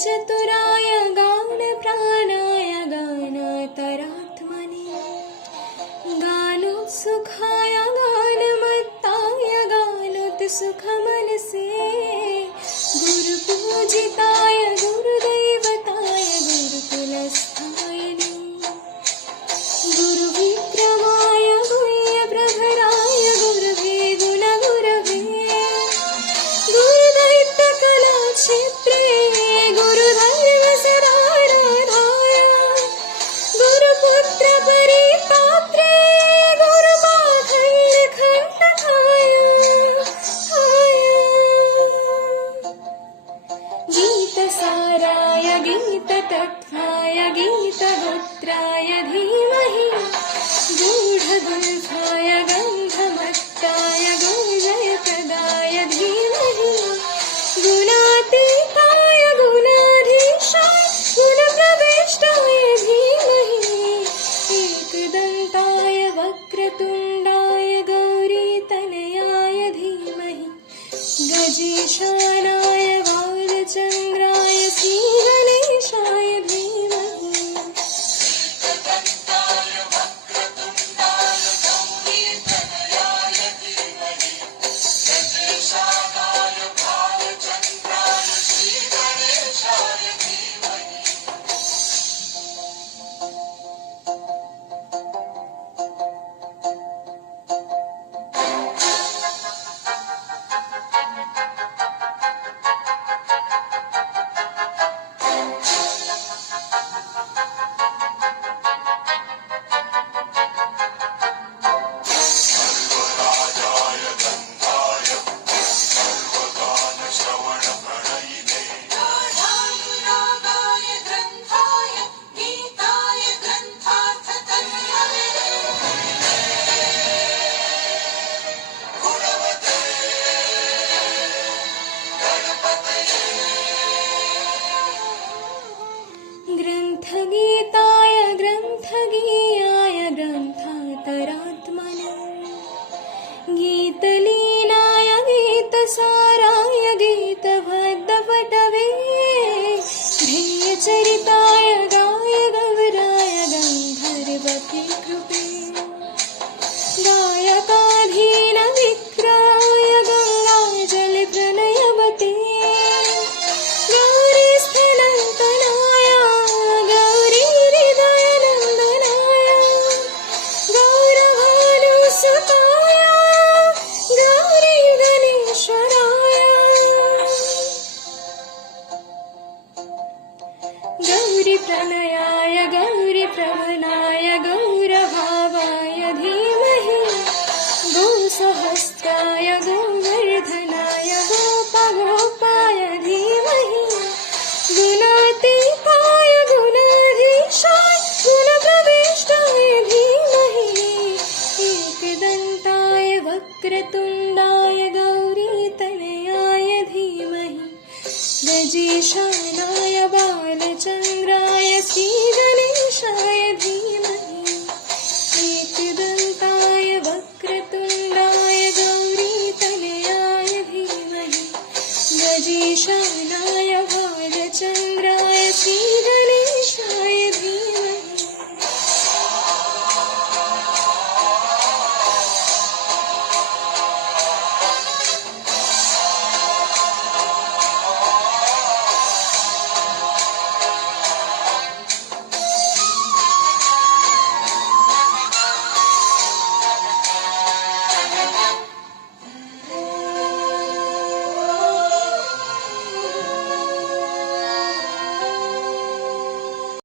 चतुराय गानप्राणाय गानान्तरात्मने गानोत्सुखाय गानमत्ताय गानोत्सुकमनसे गुरुपूजिताय गुरुदैवताय गुरुकुलस्थाय गुरुविक्रमाय गुह्यप्रभराय गुरुवे गुणगुरवे गुरुदैत्यकलाक्षेत्रे गुरुधर्मसदाराधाय गुरुपुत्रपरिपात्रे गुरुपाखण्डखण्डकाय गीतसाराय गीततत्त्वाय गीतगोत्राय धीमहि गूढगुल्फाय गन्धमत्ताय गुणजयप्रदाय धीमहि गुणातीताय गुणाधीशाय गुणप्रविष्टाय धीमहि एकदन्ताय वक्रतुण्डाय गौरीतनयाय धीमहि गजेशानाय बालचन्द्राय श्रीगणेशाय धीमहि ग्रन्थगीताय ग्रन्थगीयाय ग्रन्थान्तरात्मने गीतलीनाय गीतसाराय गीतभद्रपटवे ध्येयचरिताय गाय गौराय गन्धर्वकृपे गायकाधीन विक्राय गङ्गाजलप्रणयवते गौरीस्थनन्तनाय गौरीहृदयनन्दनाय गौरभानुसुताय गौरीगणेश्वराय गौरीप्रणयाय गौरीप्रवणाय गौरभावाय धीमहि गोसहस्राय गोवर्धनाय गोपगोपाय धीमहि गुणातीताय गुणाधीशाय गुणप्रविष्टाय धीमहि एकदन्ताय वक्रतुण्डाय गौरीतनयाय धीमहि गजेशानाय बालचन्द्राय श्रीगणेशाय धीमहि एकदन्ताय वक्रतुण्डाय गौरीतनयाय धीमहि गजेशानाय